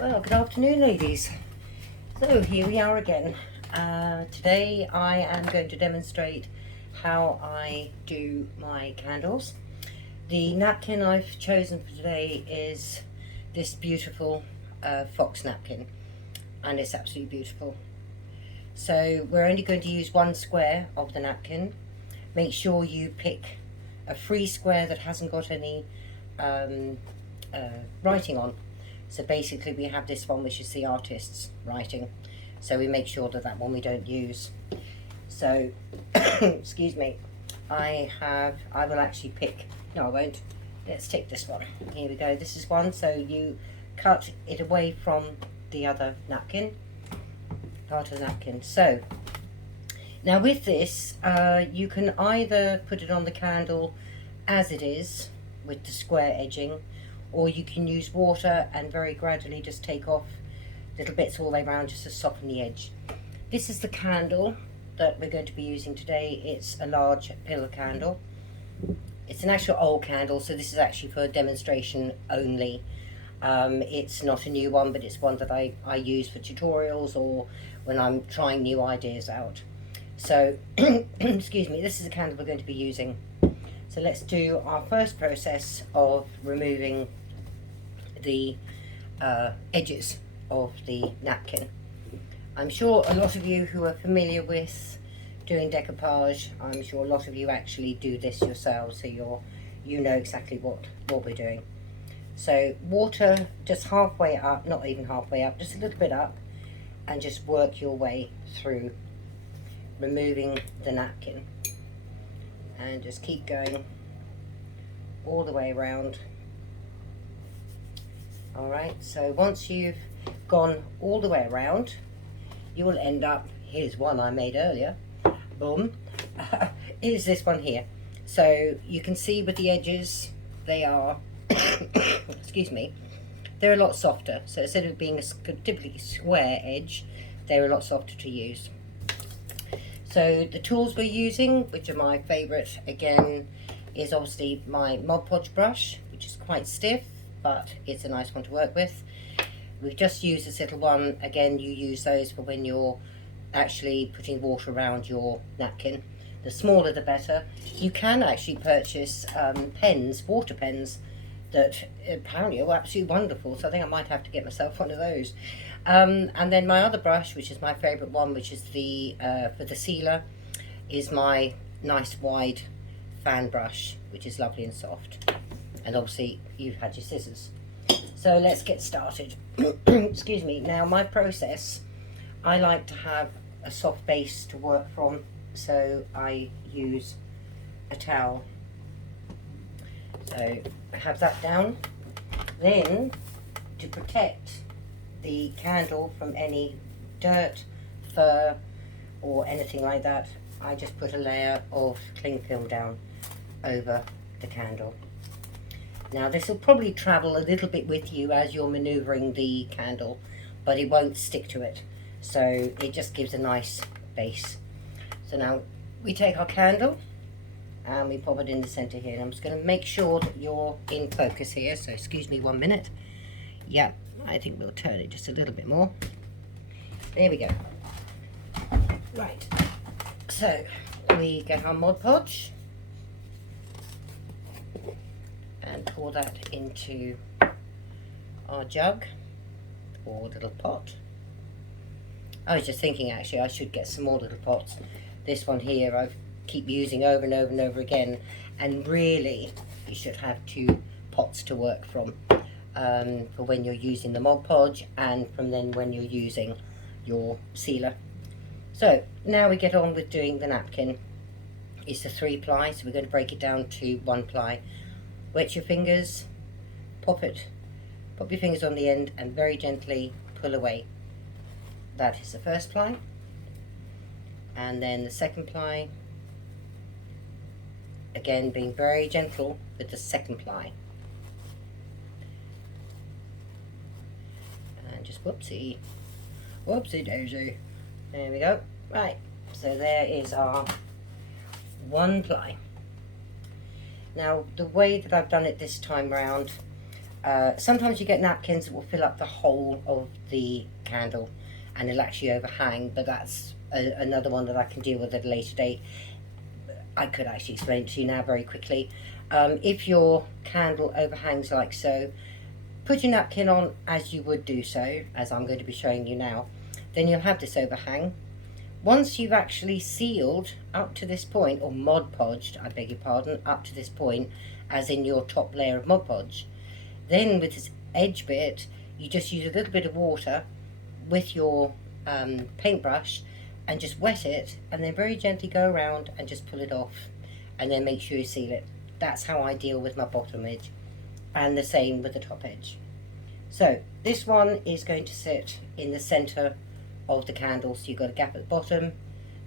Well, good afternoon, ladies. So here we are again. Today I am going to demonstrate how I do my candles. The napkin I've chosen for today is this beautiful Fox napkin, and it's absolutely beautiful. So we're only going to use one square of the napkin. Make sure you pick a free square that hasn't got any writing on. So basically we have this one, which is the artist's writing. So we make sure that one we don't use. So, excuse me, I will actually pick, no I won't, let's take this one. Here we go, this is one, so you cut it away from the other napkin, part of the napkin. So, now with this, you can either put it on the candle as it is, with the square edging, or you can use water and very gradually just take off little bits all the way around just to soften the edge. This is the candle that we're going to be using today. It's a large pillar candle. It's an actual old candle, so this is actually for demonstration only. It's not a new one, but it's one that I use for tutorials or when I'm trying new ideas out. So, excuse me, this is the candle we're going to be using. So let's do our first process of removing the edges of the napkin. I'm sure a lot of you who are familiar with doing decoupage, I'm sure a lot of you actually do this yourselves, so you know exactly what we're doing. So water just halfway up, not even halfway up, just a little bit up, and just work your way through removing the napkin, and just keep going all the way around. Alright, so once you've gone all the way around, you will end up, here's one I made earlier, boom, is this one here. So you can see with the edges, they are, excuse me, they're a lot softer. So instead of being a typically square edge, they're a lot softer to use. So the tools we're using, which are my favourite, again, is obviously my Mod Podge brush, which is quite stiff, but it's a nice one to work with. We've just used this little one. Again, you use those for when you're actually putting water around your napkin. The smaller the better. You can actually purchase pens, water pens, that apparently are absolutely wonderful, so I think I might have to get myself one of those. And then my other brush, which is my favourite one, which is the for the sealer, is my nice wide fan brush, which is lovely and soft. And obviously you've had your scissors. So let's get started. Excuse me. Now my process, I like to have a soft base to work from, so I use a towel. So have that down. Then, to protect the candle from any dirt, fur or anything like that, I just put a layer of cling film down over the candle. Now this will probably travel a little bit with you as you're maneuvering the candle, but it won't stick to it, so it just gives a nice base. So now we take our candle and we pop it in the center here, and I'm just going to make sure that you're in focus here, so excuse me 1 minute. Yeah, I think we'll turn it just a little bit more. There we go. Right, so we get our Mod Podge and pour that into our jug or little pot. I was just thinking actually I should get some more little pots. This one here I keep using over and over and over again, and really you should have 2 pots to work from, for when you're using the Mod Podge and from then when you're using your sealer. So now we get on with doing the napkin. It's a 3 ply, so we're going to break it down to 1 ply. Wet your fingers, pop your fingers on the end and very gently pull away. That is the first ply. And then the second ply, again being very gentle with the second ply. And just whoopsie daisy. There we go. Right, so there is our 1 ply. Now the way that I've done it this time round, Sometimes you get napkins that will fill up the whole of the candle and it'll actually overhang, but that's another one that I can deal with at a later date. I could actually explain it to you now very quickly. If your candle overhangs like so, put your napkin on as you would do so, as I'm going to be showing you now. Then you'll have this overhang. Once you've actually sealed up to this point, or Mod Podged, I beg your pardon, up to this point, as in your top layer of Mod Podge, then with this edge bit, you just use a little bit of water with your paintbrush and just wet it, and then very gently go around and just pull it off, and then make sure you seal it. That's how I deal with my bottom edge, and the same with the top edge. So this one is going to sit in the center of the candle, so you've got a gap at the bottom,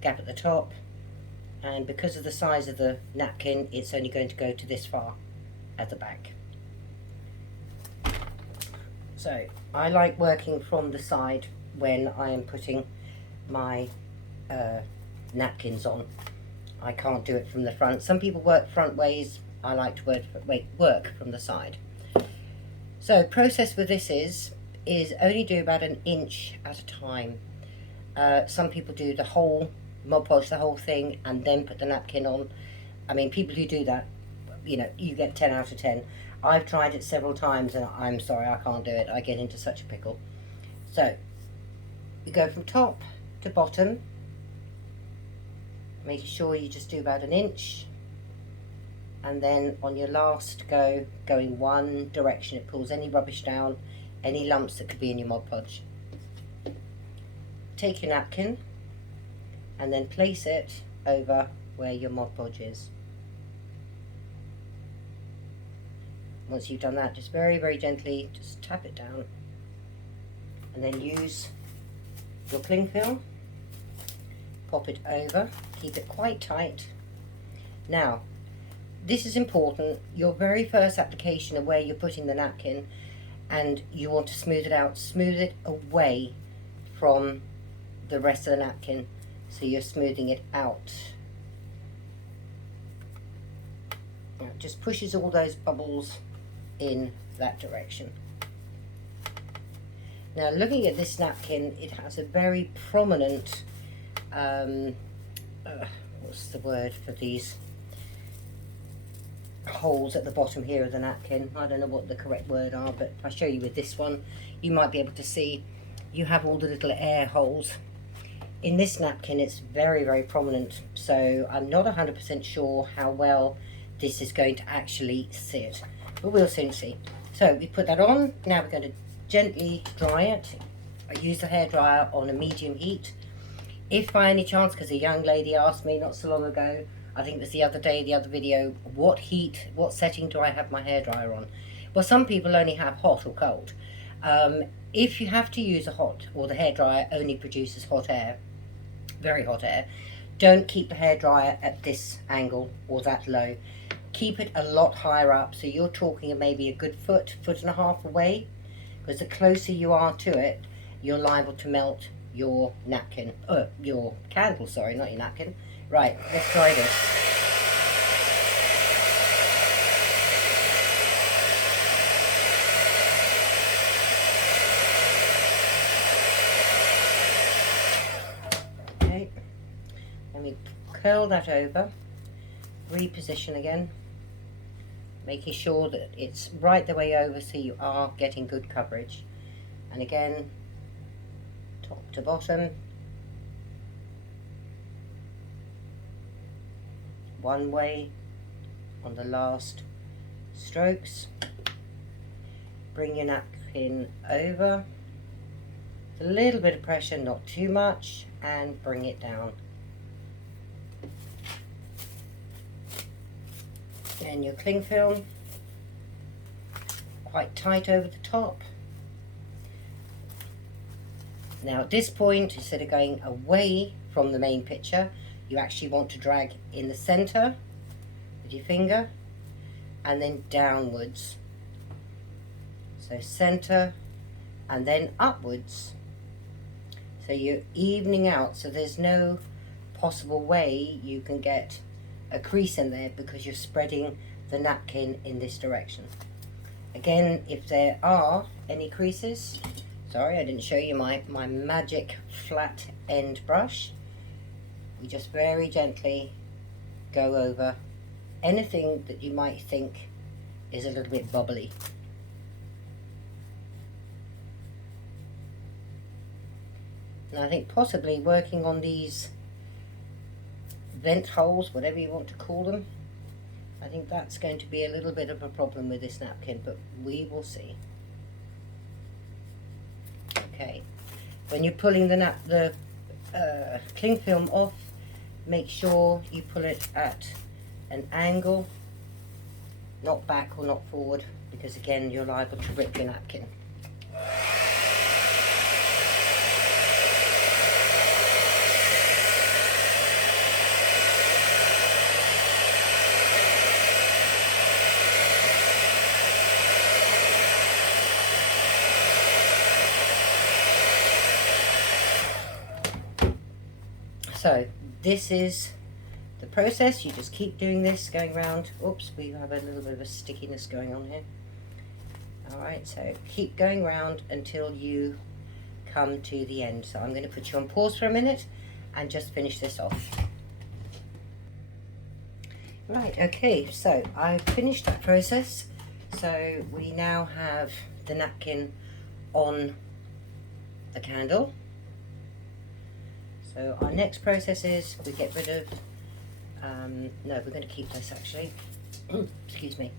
gap at the top, and because of the size of the napkin, it's only going to go to this far at the back. So I like working from the side when I am putting my napkins on. I can't do it from the front. Some people work front ways. I like to work from the side. So process with this is only do about 1 inch at a time. Some people do the whole Mod Podge, the whole thing, and then put the napkin on. I mean, people who do that, you know, you get 10 out of 10. I've tried it several times and I'm sorry, I can't do it. I get into such a pickle. So you go from top to bottom, making sure you just do about 1 inch, and then on your last go, going one direction, it pulls any rubbish down, any lumps that could be in your Mod Podge. Take your napkin and then place it over where your Mod Podge is. Once you've done that, just very, very gently, just tap it down, and then use your cling film, pop it over, keep it quite tight. Now, this is important, your very first application of where you're putting the napkin, and you want to smooth it out, smooth it away from the rest of the napkin, so you're smoothing it out. Now, it just pushes all those bubbles in that direction. Now, looking at this napkin, it has a very prominent what's the word for these holes at the bottom here of the napkin? I don't know what the correct word are, but if I show you with this one, you might be able to see you have all the little air holes. In this napkin, it's very, very prominent, so I'm not 100% sure how well this is going to actually sit, but we'll soon see. So we put that on. Now we're going to gently dry it. I use the hairdryer on a medium heat. If by any chance, because a young lady asked me not so long ago, I think it was the other day, the other video, what setting do I have my hairdryer on? Well, some people only have hot or cold. If you have to use a hot, or the hairdryer only produces hot air, very hot air, don't keep the hairdryer at this angle or that low. Keep it a lot higher up, so you're talking maybe a good foot and a half away, because the closer you are to it, you're liable to melt your napkin, your candle, sorry, not your napkin. Right, let's try this. Okay, let me curl that over, reposition again, making sure that it's right the way over so you are getting good coverage. And again, top to bottom, one way on the last strokes. Bring your napkin over, a little bit of pressure, not too much, and bring it down. And your cling film, quite tight over the top. Now at this point, instead of going away from the main picture, you actually want to drag in the center with your finger and then downwards. So center and then upwards. So you're evening out, so there's no possible way you can get a crease in there because you're spreading the napkin in this direction. Again, if there are any creases, sorry I didn't show you my magic flat end brush, we just very gently go over anything that you might think is a little bit bubbly. And I think possibly working on these vent holes, whatever you want to call them, I think that's going to be a little bit of a problem with this napkin, but we will see. Okay, when you're pulling the cling film off, make sure you pull it at an angle, not back or not forward, because again you're liable to rip your napkin. So this is the process. You just keep doing this, going around. Oops, we have a little bit of a stickiness going on here. Alright, so keep going round until you come to the end. So I'm going to put you on pause for a minute and just finish this off. Right, okay, so I've finished that process. So we now have the napkin on the candle. So our next process is we get rid of, no, we're going to keep this actually, excuse me.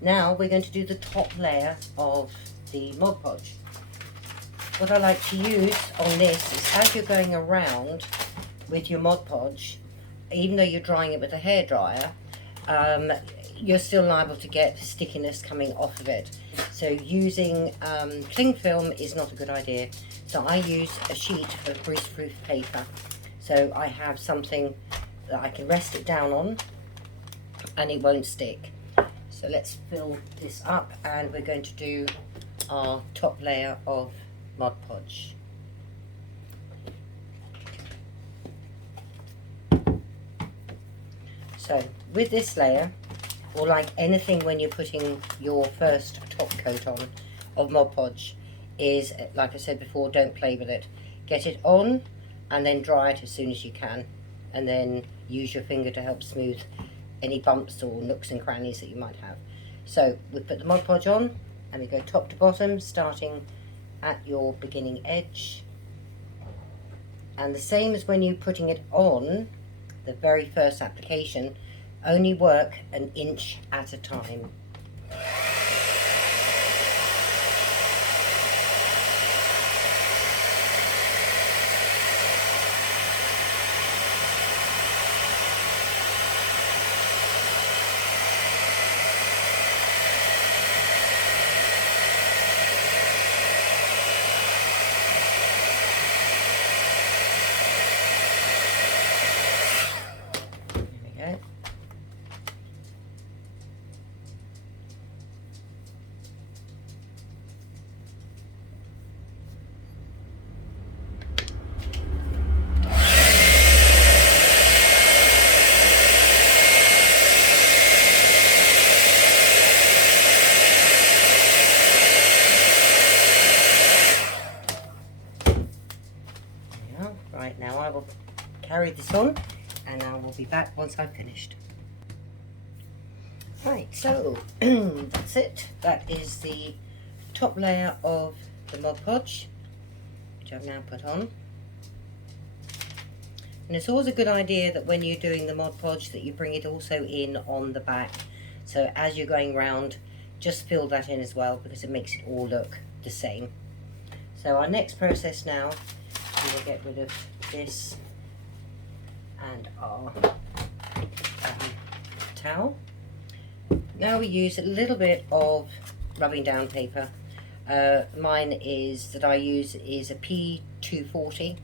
Now we're going to do the top layer of the Mod Podge. What I like to use on this is as you're going around with your Mod Podge, even though you're drying it with a hairdryer, you're still liable to get stickiness coming off of it. So using cling film is not a good idea. So I use a sheet of grease-proof paper. So I have something that I can rest it down on and it won't stick. So let's fill this up and we're going to do our top layer of Mod Podge. So with this layer, or like anything when you're putting your first top coat on of Mod Podge, is, like I said before, don't play with it. Get it on and then dry it as soon as you can, and then use your finger to help smooth any bumps or nooks and crannies that you might have. So we put the Mod Podge on and we go top to bottom, starting at your beginning edge, and the same as when you're putting it on the very first application, only work an inch at a time. Right, now I will carry this on and I will be back once I've finished. Right, so that's it. That is the top layer of the Mod Podge, which I've now put on. And it's always a good idea that when you're doing the Mod Podge that you bring it also in on the back. So as you're going round, just fill that in as well, because it makes it all look the same. So our next process now, we will get rid of this and our towel. Now we use a little bit of rubbing down paper. Mine is that I use is a P240,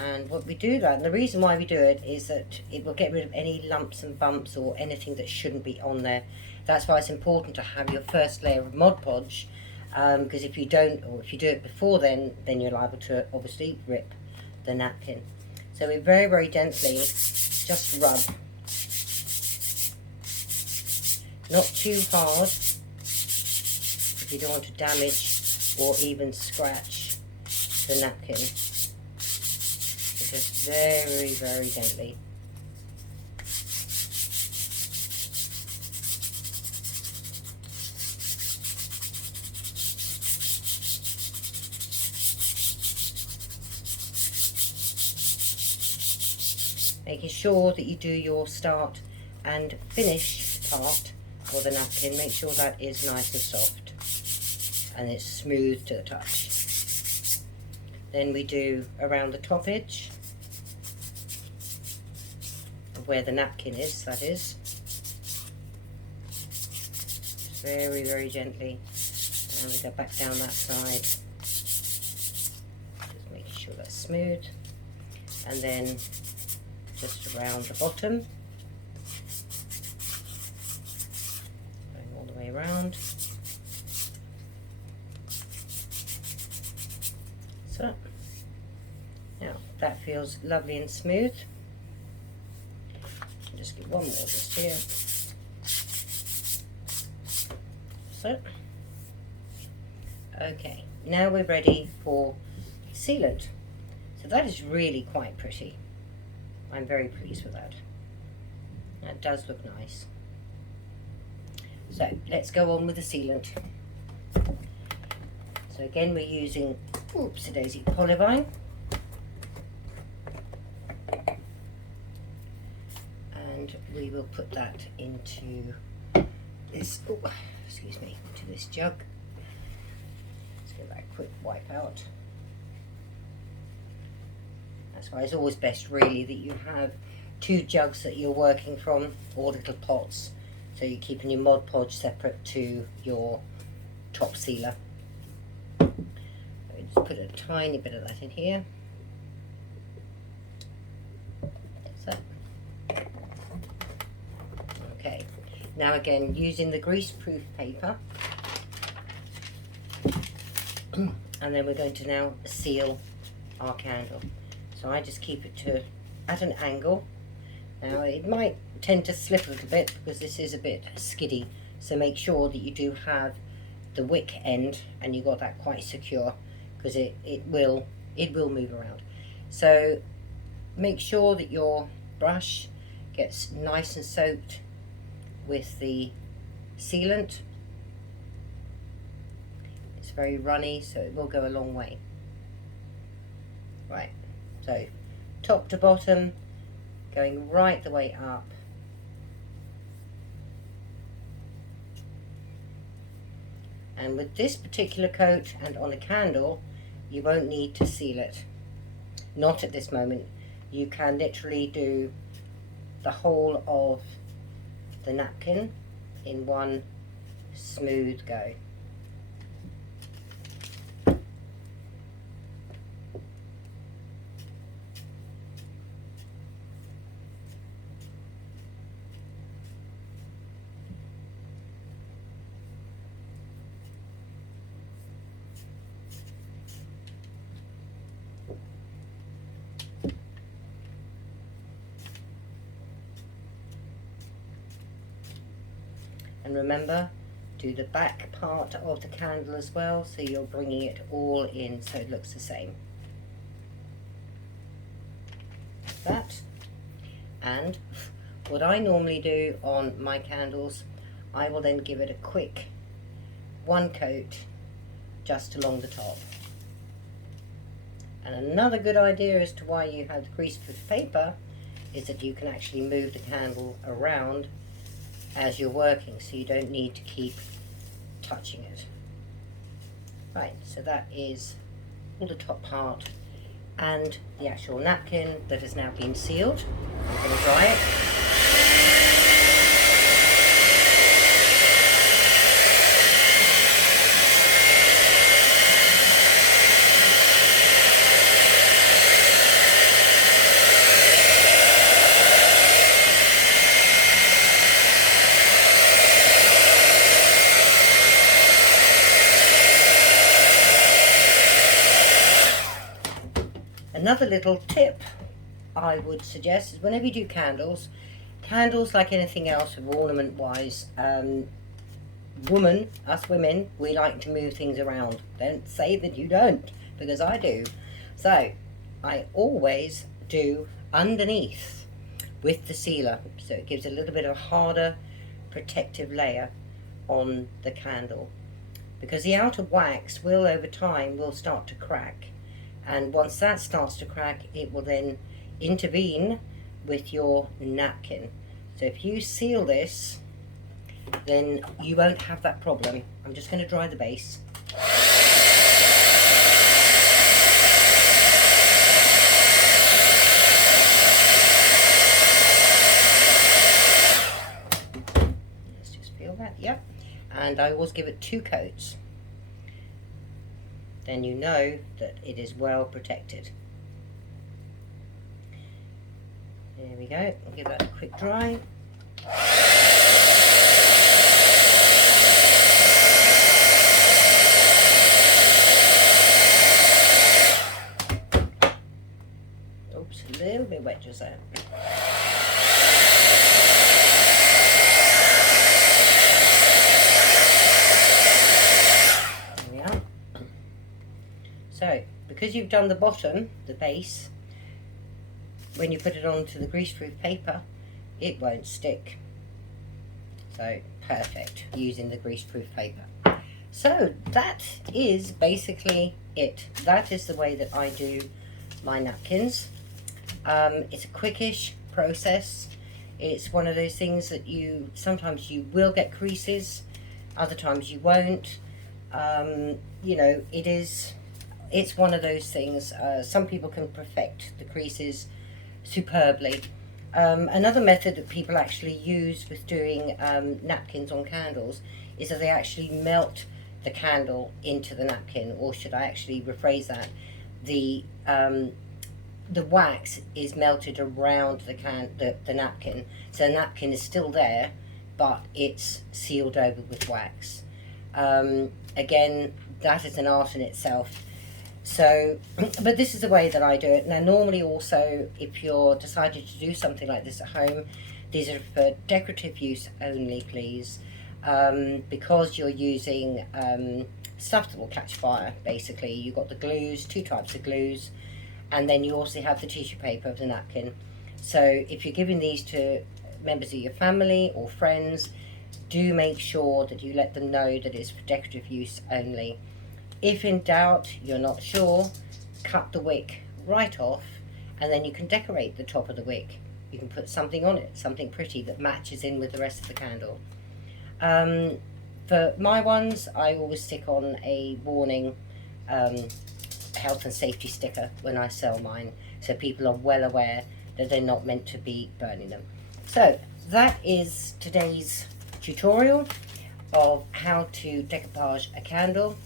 and what we do that, and the reason why we do it is that it will get rid of any lumps and bumps or anything that shouldn't be on there. That's why it's important to have your first layer of Mod Podge, because if you don't, or if you do it before then you're liable to obviously rip the napkin. So we very, very gently just rub, not too hard, You don't want to damage or even scratch the napkin. So just very, very gently. Making sure that you do your start and finish part for the napkin. Make sure that is nice and soft and it's smooth to the touch. Then we do around the top edge of where the napkin is, that is. Very, very gently. And we go back down that side. Just making sure that's smooth. And then just around the bottom, going all the way around. So, now that feels lovely and smooth. Just get one more just here. So, okay, now we're ready for sealant. So that is really quite pretty. I'm very pleased with that. That does look nice. So let's go on with the sealant. So again, we're using oopsie daisy polyvine. And we will put that into this, excuse me, into this jug. Let's give that a quick wipe out. That's why it's always best really that you have two jugs that you're working from, or little pots, so you're keeping your Mod Podge separate to your top sealer. Just put a tiny bit of that in here. So, okay, now again using the grease-proof paper, and then we're going to now seal our candle. So I just keep it at an angle. Now it might tend to slip a little bit because this is a bit skiddy, so make sure that you do have the wick end and you got that quite secure, because it will move around. So make sure that your brush gets nice and soaked with the sealant. It's very runny, so it will go a long way. Right. So, top to bottom, going right the way up. And with this particular coat and on a candle, you won't need to seal it. Not at this moment. You can literally do the whole of the napkin in one smooth go. And remember, do the back part of the candle as well, so you're bringing it all in so it looks the same. Like that. And what I normally do on my candles, I will then give it a quick one coat just along the top. And another good idea as to why you have the greaseproof paper is that you can actually move the candle around as you're working, so you don't need to keep touching it. Right, so that is all the top part and the actual napkin that has now been sealed. I'm going to dry it. Another little tip I would suggest is whenever you do candles like anything else ornament wise, us women, we like to move things around. Don't say that you don't, because I do. So I always do underneath with the sealer, so it gives a little bit of a harder protective layer on the candle, because the outer wax will over time will start to crack, and once that starts to crack, it will then intervene with your napkin. So if you seal this, then you won't have that problem. I'm just going to dry the base. Let's just peel that, yep. And I always give it 2 coats. Then you know that it is well protected. There we go. I'll give that a quick dry. Oops, a little bit wet just there. There we are. So, because you've done the bottom, the base, when you put it onto the greaseproof paper, it won't stick. So, perfect, using the greaseproof paper. So, that is basically it. That is the way that I do my napkins. It's a quickish process. It's one of those things that sometimes you will get creases, other times you won't. You know, it's one of those things. Some people can perfect the creases superbly. Another method that people actually use with doing napkins on candles is that they actually melt the candle into the napkin, or should I actually rephrase that? The wax is melted around the napkin, so the napkin is still there, but it's sealed over with wax. Again, that is an art in itself. So, but this is the way that I do it. Now, normally also, if you're decided to do something like this at home, these are for decorative use only, please, because you're using stuff that will catch fire, basically. You've got the glues, 2 types of glues, and then you also have the tissue paper of the napkin. So if you're giving these to members of your family or friends, do make sure that you let them know that it's for decorative use only. If in doubt, you're not sure, cut the wick right off, and then you can decorate the top of the wick. You can put something on it, something pretty that matches in with the rest of the candle. For my ones, I always stick on a warning health and safety sticker when I sell mine, so people are well aware that they're not meant to be burning them. So that is today's tutorial of how to decoupage a candle.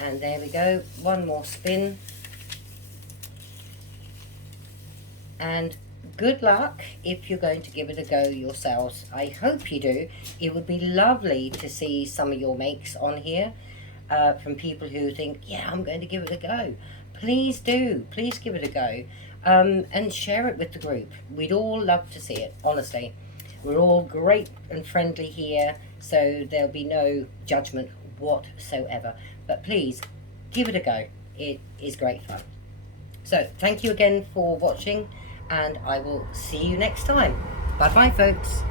And there we go, one more spin, and good luck if you're going to give it a go yourselves. I hope you do. It would be lovely to see some of your makes on here from people who think, yeah, I'm going to give it a go. Please do, please give it a go, and share it with the group. We'd all love to see it, honestly. We're all great and friendly here, so there'll be no judgment whatsoever. But please, give it a go. It is great fun. So, thank you again for watching, and I will see you next time. Bye-bye, folks.